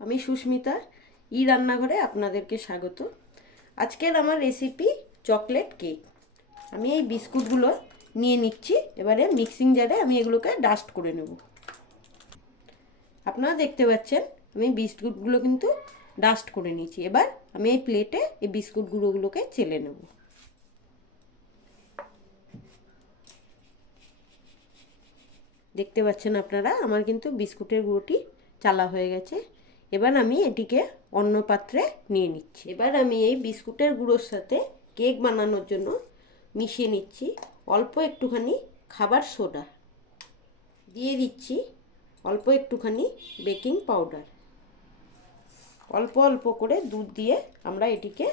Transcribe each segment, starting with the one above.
আমি সুস্মিতা রান্নাঘরে আপনাদেরকে স্বাগত। আজকের আমার রেসিপি চকলেট কেক। আমি এই বিস্কুটগুলো নিয়ে নিচ্ছি, এবারে মিক্সিং জারে আমি এগুলোকে ডাস্ট করে নেব। আপনারা দেখতে পাচ্ছেন আমি বিস্কুটগুলো কিন্তু ডাস্ট করে নিয়েছি। এবার আমি এই প্লেটে এই বিস্কুটগুলোকে চেলে নেব। দেখতে পাচ্ছেন আপনারা আমার কিন্তু বিস্কুটের গুঁড়োটি চালা হয়ে গেছে। এবার আমি এটিকে অন্য পাত্রে নিয়ে নিচ্ছি। এবার আমি এই বিস্কুটের গুঁড়োর সাথে কেক বানানোর জন্য মিশিয়ে নিচ্ছি অল্প একটুখানি খাবার সোডা, দিয়ে দিচ্ছি অল্প একটুখানি বেকিং পাউডার। অল্প অল্প করে দুধ দিয়ে আমরা এটিকে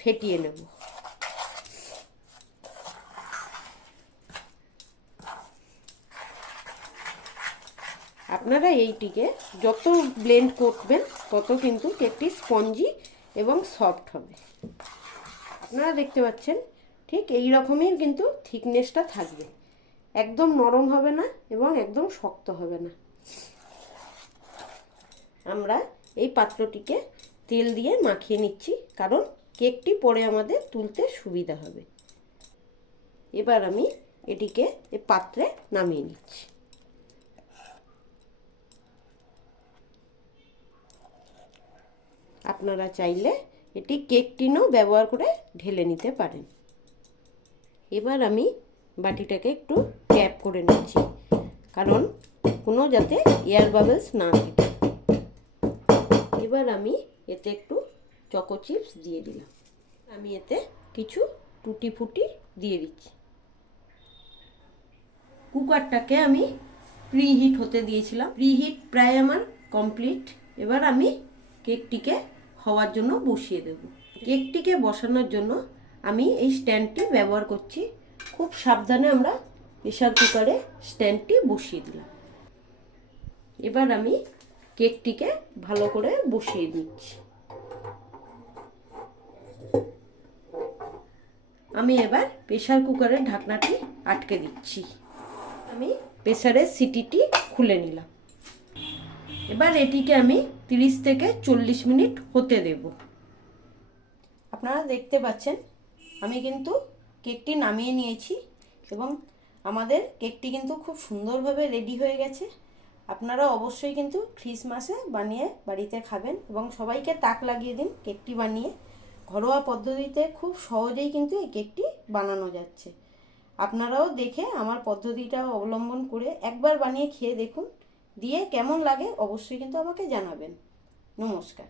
ফেটিয়ে নেব। আপনারা এইটিকে যত ব্লেন্ড করবেন তত কিন্তু কেকটি স্পঞ্জি এবং সফট হবে। আপনারা দেখতে পাচ্ছেন ঠিক এই রকমই কিন্তু থিকনেসটা থাকবে, একদম নরম হবে না এবং একদম শক্ত হবে না। আমরা এই পাত্রটিকে তেল দিয়ে মাখিয়ে নিচ্ছি, কারণ কেকটি পরে আমাদের তুলতে সুবিধা হবে। এবার আমি এটিকে এই পাত্রে নামিয়ে নিচ্ছি। আপনারা চাইলে এটি কেক টিনও ব্যবহার করে ঢেলে নিতে পারেন। এবার আমি বাটিটাকে একটু ক্যাপ করে নিচ্ছি, কারণ কোনো যাতে এয়ার বাবলস না থাকে। এবার আমি এতে একটু চকো চিপস দিয়ে দিলাম। আমি এতে কিছু টুটি ফুটি দিয়ে দিচ্ছি। কুকারটাকে আমি প্রিহিট হতে দিয়েছিলাম। প্রিহিট প্রায় আমার কমপ্লিট। এবার আমি কেকটিকে হওয়ার জন্য বসিয়ে দেব। কেকটিকে বসানোর জন্য আমি এই স্ট্যান্ডটি ব্যবহার করছি। খুব সাবধানে আমরা প্রেসার কুকারে স্ট্যান্ডটি বসিয়ে দিলাম। এবার আমি কেকটিকে ভালো করে বসিয়ে দিচ্ছি। আমি এবার প্রেসার কুকারের ঢাকনাটি আটকে দিচ্ছি। আমি প্রেসারের সিটিটি খুলে নিলাম। এবার এটিকে আমি 30 থেকে 40 মিনিট হতে দেব। আপনারা দেখতে পাচ্ছেন আমি কিন্তু কেকটি নামিয়ে নিয়েছি এবং আমাদের কেকটি কিন্তু খুব সুন্দরভাবে রেডি হয়ে গেছে। আপনারা অবশ্যই কিন্তু ক্রিসমাসে বানিয়ে বাড়িতে খাবেন এবং সবাইকে তাক লাগিয়ে দিন কেকটি বানিয়ে। ঘরোয়া পদ্ধতিতে খুব সহজেই কিন্তু এই কেকটি বানানো যাচ্ছে। আপনারাও দেখে আমার পদ্ধতিটা অবলম্বন করে একবার বানিয়ে খেয়ে দেখুন, দিয়ে কেমন লাগে অবশ্যই কিন্তু আমাকে জানাবেন। নমস্কার।